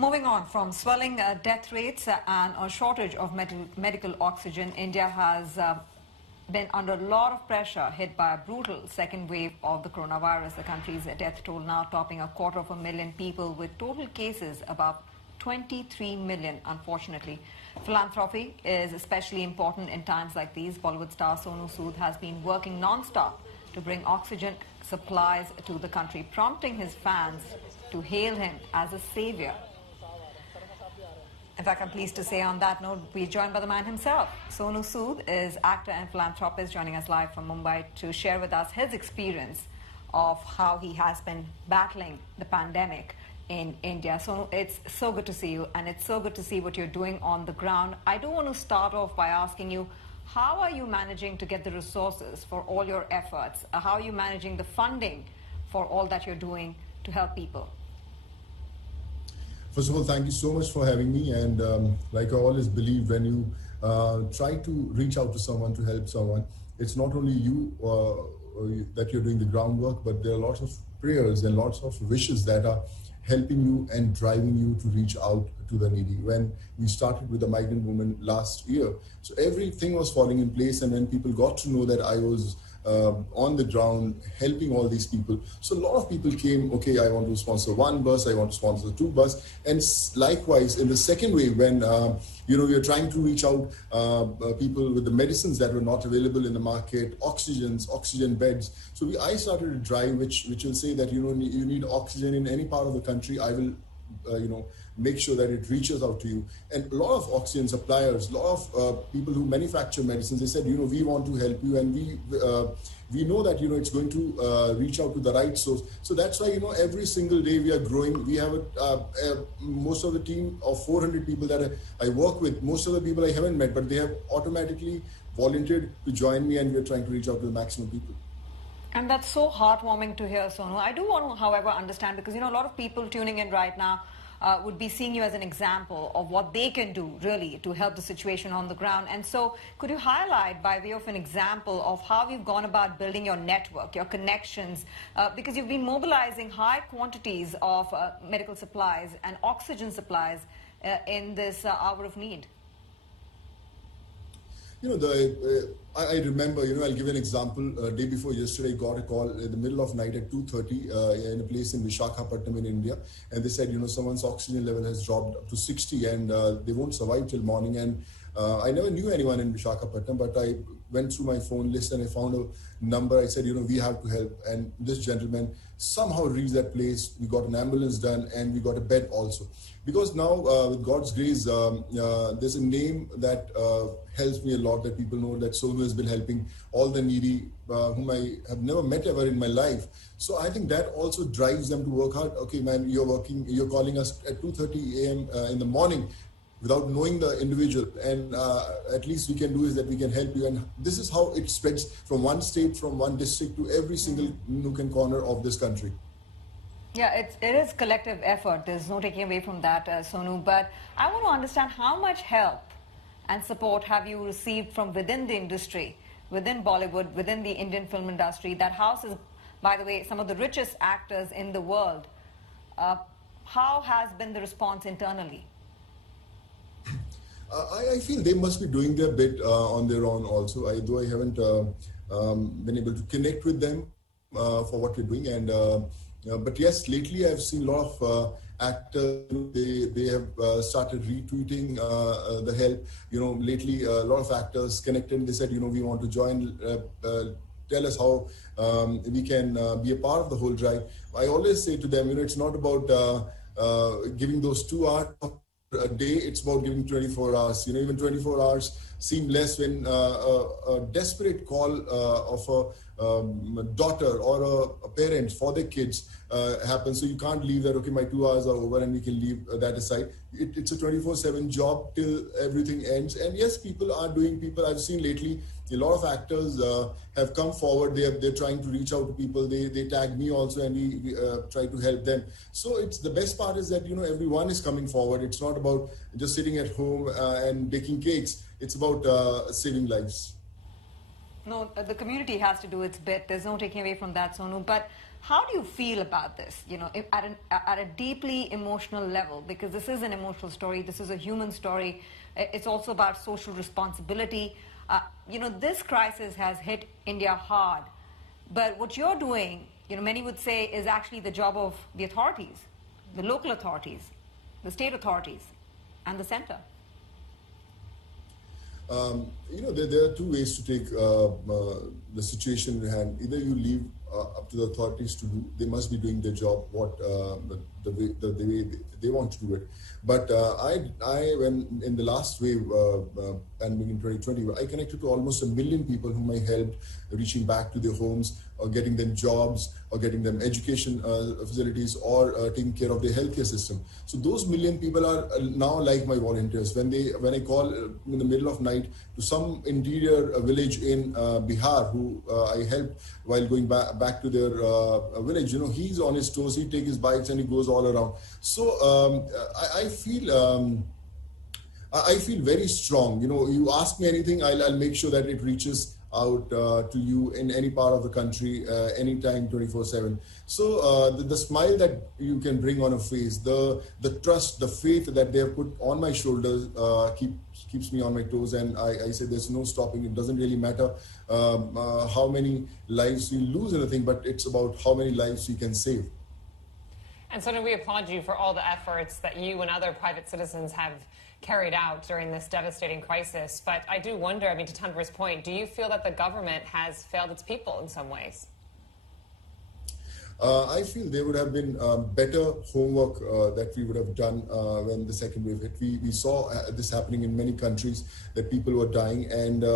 Moving on from swelling death rates and a shortage of medical oxygen, India has been under a lot of pressure, hit by a brutal second wave of the coronavirus. The country's death toll now topping 250,000 people, with total cases above 23 million, unfortunately. Philanthropy is especially important in times like these. Bollywood star Sonu Sood has been working non-stop to bring oxygen supplies to the country, prompting his fans to hail him as a savior. In fact, I'm pleased to say on that note, we're joined by the man himself. Sonu Sood is actor and philanthropist, joining us live from Mumbai to share with us his experience of how he has been battling the pandemic in India. So it's so good to see you, and it's so good to see what you're doing on the ground. I do want to start off by asking you, how are you managing to get the resources for all your efforts? How are you managing the funding for all that you're doing to help people? First of all, thank you so much for having me. And like I always believe, when you try to reach out to someone to help someone, it's not only you that you're doing the groundwork, but there are lots of prayers and lots of wishes that are helping you and driving you to reach out to the needy. When we started with the migrant women last year, so everything was falling in place, and when people got to know that I was on the ground helping all these people, so a lot of people came, okay, I want to sponsor one bus, I want to sponsor two bus. And likewise in the second wave, when we are trying to reach out people with the medicines that were not available in the market, oxygen beds. So I started a drive which will say that you need oxygen in any part of the country. I will make sure that it reaches out to you. And a lot of oxygen suppliers, a lot of people who manufacture medicines, they said, we want to help you, and we know that, it's going to reach out to the right source. So that's why, every single day we are growing. We have most of the team of 400 people that I work with. Most of the people I haven't met, but they have automatically volunteered to join me, and we are trying to reach out to the maximum people. And that's so heartwarming to hear, Sonu. I do want to, however, understand, because, a lot of people tuning in right now would be seeing you as an example of what they can do, really, to help the situation on the ground. And so could you highlight, by way of an example, of how you've gone about building your network, your connections, because you've been mobilizing high quantities of medical supplies and oxygen supplies in this hour of need? I remember, I'll give you an example. Day before yesterday, I got a call in the middle of night at 2:30 in a place in Visakhapatnam in India. And they said, someone's oxygen level has dropped up to 60 and they won't survive till morning. And I never knew anyone in Visakhapatnam, but I went through my phone list and I found a number. I said, we have to help. And this gentleman somehow reached that place. We got an ambulance done and we got a bed also. Because now, with God's grace, there's a name that helps me a lot, that people know that Sonu has been helping all the needy whom I have never met ever in my life. So I think that also drives them to work hard. Okay, man, you're calling us at 2:30 a.m. In the morning without knowing the individual, and at least we can do is that we can help you. And this is how it spreads from one state, from one district to every single nook and corner of this country. Yeah, it is collective effort. There's no taking away from that, Sonu. But I want to understand, how much help and support have you received from within the industry, within Bollywood, within the Indian film industry, that houses, by the way, some of the richest actors in the world? How has been the response internally? I feel they must be doing their bit on their own also. Though I haven't been able to connect with them for what we're doing. And but yes, lately I've seen a lot of actors. They have started retweeting the help. Lately a lot of actors connected. They said, we want to join. Tell us how we can be a part of the whole drive. I always say to them, it's not about giving those 2 hours a day, it's about giving 24 hours. Even 24 hours seem less when a desperate call of a daughter or a parent for their kids happens. So you can't leave that, okay, my 2 hours are over and we can leave that aside. It's a 24/7 job till everything ends. And yes, people are doing, I've seen lately, a lot of actors have come forward. They're trying to reach out to people. They tag me also, and we try to help them. So it's the best part is that, everyone is coming forward. It's not about just sitting at home and baking cakes. It's about saving lives. No, the community has to do its bit. There's no taking away from that, Sonu. But How do you feel about this, at a deeply emotional level? Because this is an emotional story, this is a human story, it's also about social responsibility. This crisis has hit India hard, but what you're doing, many would say, is actually the job of the authorities, the local authorities, the state authorities, and the center. There are two ways to take the situation in hand. Either you leave up to the authorities to do; they must be doing their job the way they want to do it. But when in the last wave, pandemic in 2020, I connected to almost 1 million people whom I helped reaching back to their homes, or getting them jobs, or getting them education facilities, or taking care of their healthcare system. So those 1 million people are now like my volunteers. When I call in the middle of night to some interior village in Bihar, who I helped while going back to their village, he's on his toes, he takes his bikes and he goes all around. So I feel very strong. You ask me anything, I'll make sure that it reaches out to you in any part of the country, anytime, 24/7. So the smile that you can bring on a face, the trust, the faith that they have put on my shoulders keeps me on my toes. And I say there's no stopping. It doesn't really matter how many lives you lose in a thing, but it's about how many lives you can save. And Sonu, we applaud you for all the efforts that you and other private citizens have carried out during this devastating crisis. But I do wonder, to Tanvir's point, do you feel that the government has failed its people in some ways? I feel there would have been better homework that we would have done when the second wave hit. We saw this happening in many countries, that people were dying, and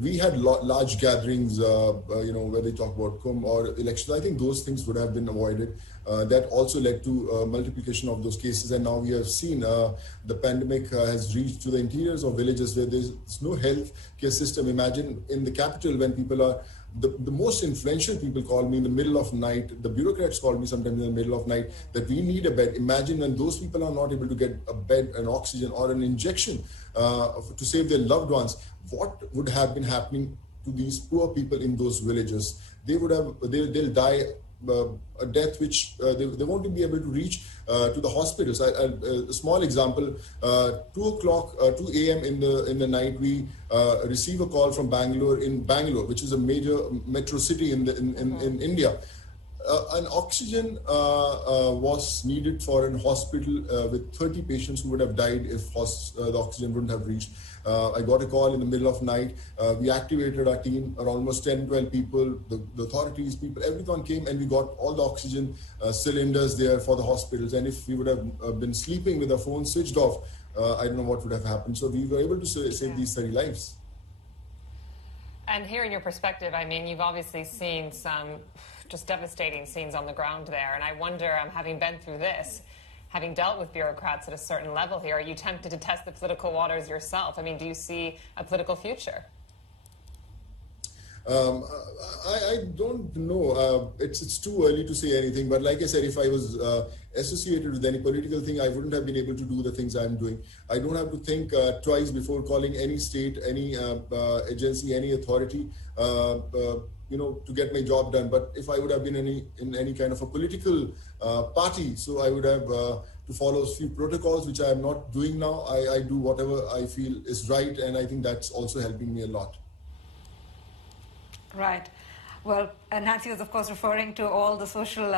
we had large gatherings, where they talk about Kumbh or elections. I think those things would have been avoided. That also led to multiplication of those cases, and now we have seen the pandemic has reached to the interiors of villages where there's no health care system. Imagine in the capital, when people are the most influential people call me in the middle of night. The bureaucrats call me sometimes in the middle of night that we need a bed. Imagine when those people are not able to get a bed, an oxygen, or an injection to save their loved ones. What would have been happening to these poor people in those villages? They'll die a death which they won't be able to reach to the hospitals. A small example: 2 a.m. in the night, we receive a call from Bangalore, which is a major metro city in India. An oxygen was needed for an hospital with 30 patients who would have died if the oxygen wouldn't have reached. I got a call in the middle of night. We activated our team, around almost 10, 12 people, the authorities people, everyone came, and we got all the oxygen cylinders there for the hospitals. And if we would have been sleeping with our phone switched off, I don't know what would have happened. So we were able to save these 30 lives. And hearing your perspective, you've obviously seen some just devastating scenes on the ground there. And I wonder, having been through this, having dealt with bureaucrats at a certain level here, are you tempted to test the political waters yourself? Do you see a political future? I don't know. It's too early to say anything. But like I said, if I was associated with any political thing, I wouldn't have been able to do the things I'm doing. I don't have to think twice before calling any state, any agency, any authority, to get my job done. But if I would have been in any kind of a political party, so I would have to follow a few protocols, which I am not doing now. I do whatever I feel is right, and I think that's also helping me a lot. Right. Well, Nancy was, of course, referring to all the social,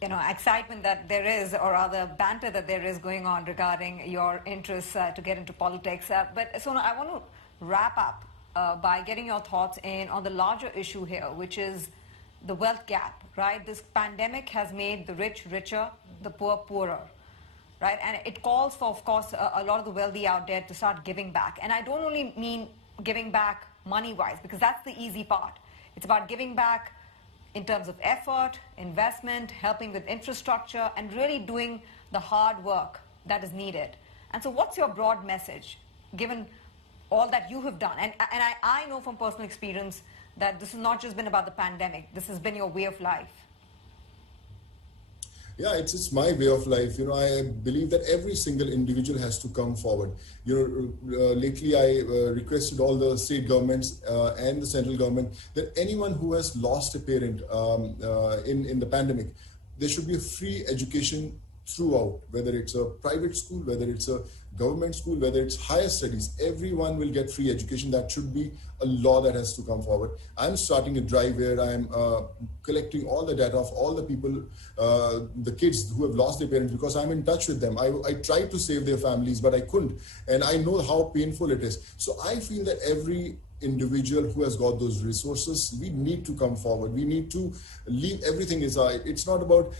excitement that there is, or rather banter that there is going on regarding your interests to get into politics. But Sonu, I want to wrap up by getting your thoughts on the larger issue here, which is the wealth gap, right? This pandemic has made the rich richer, the poor poorer, right? And it calls for, of course, a lot of the wealthy out there to start giving back. And I don't only mean giving back money-wise, because that's the easy part. It's about giving back in terms of effort, investment, helping with infrastructure, and really doing the hard work that is needed. And so what's your broad message, given all that you have done? And I know from personal experience that this has not just been about the pandemic. This has been your way of life. Yeah, it's my way of life. I believe that every single individual has to come forward. Lately I requested all the state governments and the central government that anyone who has lost a parent in the pandemic, there should be a free education throughout, whether it's a private school, whether it's a government school, whether it's higher studies, everyone will get free education. That should be a law that has to come forward. I'm starting a drive where I'm collecting all the data of all the people, the kids who have lost their parents, because I'm in touch with them. I tried to save their families, but I couldn't. And I know how painful it is. So I feel that every individual who has got those resources, we need to come forward. We need to leave everything aside. It's not about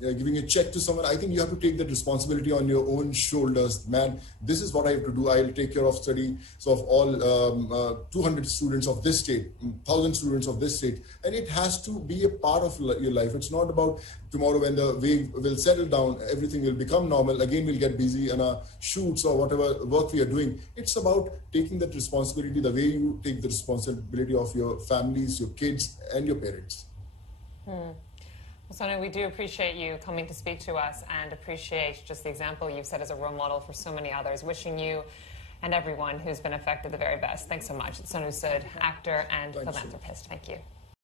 giving a check to someone. I think you have to take that responsibility on your own shoulders. Man, this is what I have to do. I'll take care of study of all 200 students of this state, 1,000 students of this state. And it has to be a part of your life. It's not about tomorrow when the wave will settle down, everything will become normal. Again, we'll get busy in our shoots or whatever work we are doing. It's about taking that responsibility the way you take the responsibility of your families, your kids, and your parents. Well, Sonu, we do appreciate you coming to speak to us and appreciate just the example you've set as a role model for so many others. Wishing you and everyone who's been affected the very best. Thanks so much. It's Sonu Sood, actor and philanthropist. Thank you.